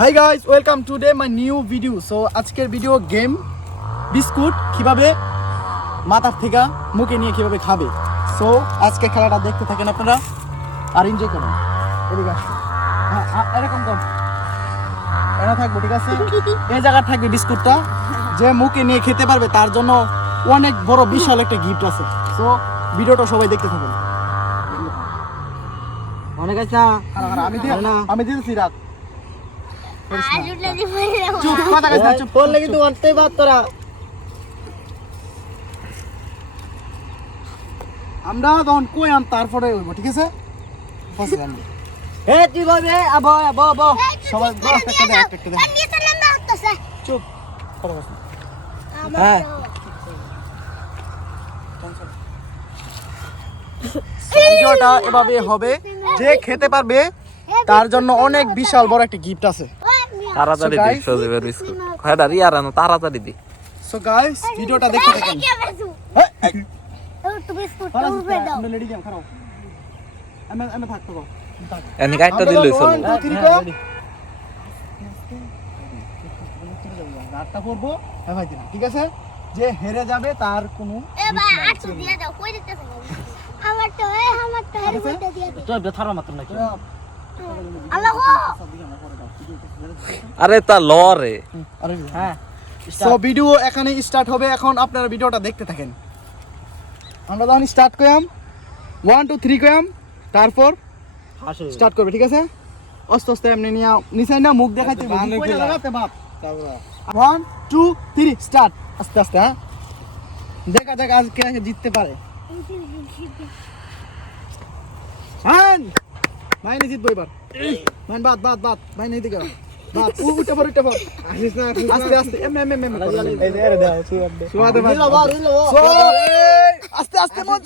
Hi guys, welcome today my new video. So আজকের video game biscuit কিভাবে মাথার থেকে মুখে নিয়ে কিভাবে খাবে। সো আজকে খেলাটা দেখতে থাকেন আপনারা আর এনজয় করুন। এদিকে আসুন, এরকম কর, এটা থাকবো, ঠিক আছে? এই জায়গা থাকবে বিস্কুটটা, যে মুখে নিয়ে খেতে পারবে তার জন্য অনেক বড় বিশাল একটা গিফট আছে। সো ভিডিওটা সবাই দেখতে থাকুন। অনেক আছে আমি দিতেছি রাত আমরা তখন কই আম তারপরে হইব, ঠিক আছে? সবাই চুপ, হ্যাঁ ভিডিওটা এভাবে হবে, যে খেতে পারবে তার জন্য অনেক বিশাল বড় একটা গিফট আছে। তাড়াতাড়ি দি সজীবের বিস্কুট খাইডা রিয়া রানো তাড়াতাড়ি দি। সো গাইস, ভিডিওটা দেখতে থাকুন। এনি কাইটা দিলই চলো। ঠিক আছে, যে হেরে যাবে তার কোনো আরে তা ল রে। হ্যাঁ, সো ভিডিও এখানে স্টার্ট হবে। এখন আপনারা ভিডিওটা দেখতে থাকেন। আমরা যখন স্টার্ট করাম 1 2 3 করাম, তারপর স্টার্ট করবে, ঠিক আছে? আস্তে আস্তে এমনি নিয়ে নিচাই না, মুখ দেখাইতে হবে। 1 2 3 স্টার্ট। আস্তে আস্তে, হ্যাঁ, দেখা যাক আজ কে জিততে পারে। হ্যাঁ ভাই, না জিতবো এবার। মান বাত বাত বাত ভাই, নাই দিকে বাত উঠে পড় আসিস না, আস্তে আস্তে এমনি এমনি এমনি এই যে এর দাও সুয়া দে ভাই, আস্তে আস্তে মন।